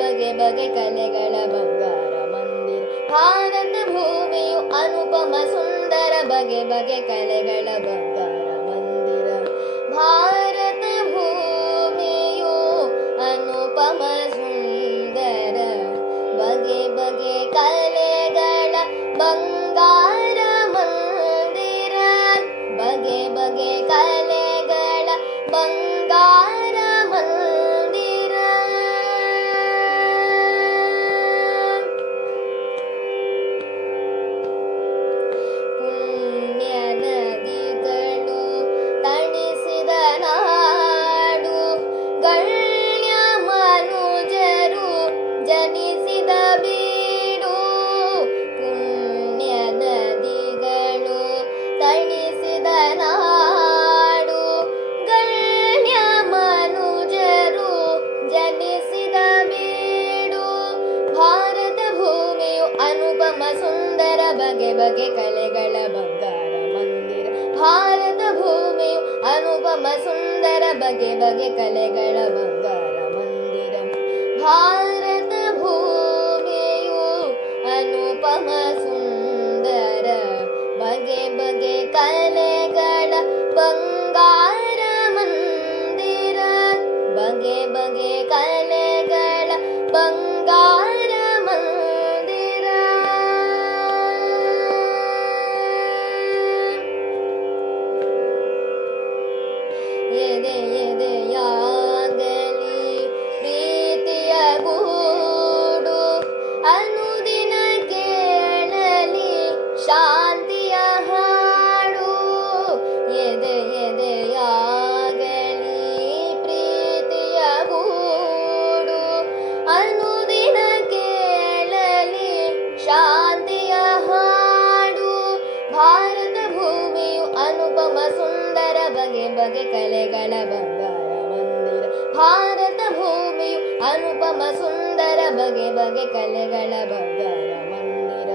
ಬಗೆ ಬಗೆ ಕಲೆಗಳ ಬಂಗಾರ ಮಂದಿರ. ಭಾರತ ಭೂಮಿಯು ಅನುಪಮ ಸುಂದರ ಬಗೆ ಬಗೆ ಕಲೆಗಳ ಬಂಗಾರ ಮಂದಿರ. ಭಾರತ ಭೂಮಿಯು ಅನುಪಮ ಸುಂದರ ಬಗೆ ಬಗೆ ಕಲೆಗಳ ಬಂಗಾರ ಮಂದಿರ. ಬಗೆ ಬಗೆ ಕಲೆಗಳ ಬಂಗಾರ ಮಂದಿರ. ಪುಣ್ಯ ನದಿಗಳು ತಣಿಸಿದ ನಾಡು, ಗಣ್ಯ ಮನುಜರು ಜನಿಸಿದ ಬೀಡು. ಪುಣ್ಯ ನದಿಗಳು ತಣಿಸಿದ ನಾಡು, ಗಣ್ಯ ಮನುಜರು ಜನಿಸಿದ ಬೀಡು. ಭಾರತ ಭೂಮಿಯು ಅನುಪಮ ಸುಂದರ ಬಗೆ ಬಗೆ ಕಲೆಗಳ ಬಂಗಾರ ಮಂದಿರ. ಭಾರತ ಭೂಮಿಯು ಅನುಪಮ ಸುಂದರ ಬಗೆ ಬಗೆ ಕಲೆಗಳ ಬಂಗಾರ ಮಂದಿರ. ಭಾರತ ಭೂಮಿಯು ಅನುಪಮ ಸುಂದರ ಬಗೆ ಬಗೆ ಕಲೆಗಳ ಬಂಗಾರ ಮಂದಿರ. ಬಗೆ ಬಗೆ ಕಲೆಗಳ ಬಂಗಾರ ಮಂದಿರ. ಎದೆ ಎದೆಯಾಗಲಿ ಪ್ರೀತಿಯ ಗೂಡು, ಅನುದಿನ ಕೇಳಲಿ ಶಾಂತಿಯ ಹಾಡು. ಎದೆ ಎದೆಯಾಗಲಿ ಪ್ರೀತಿಯ ಗೂಡು, ಅನುದಿನ ಕೇಳಲಿ ಶಾಂತಿಯ ಹಾಡು. ಭಾರತ ಭೂಮಿಯು ಅನುಪಮ ಸುಂದರ ಬಗೆ ಬಗೆ ಕಲೆಗಳ ಬಂಗಾರ ಮಂದಿರ. ಭಾರತ ಭೂಮಿಯು ಅನುಪಮ ಸುಂದರ ಬಗೆ ಬಗೆ ಕಲೆಗಳ ಬಂಗಾರ ಮಂದಿರ.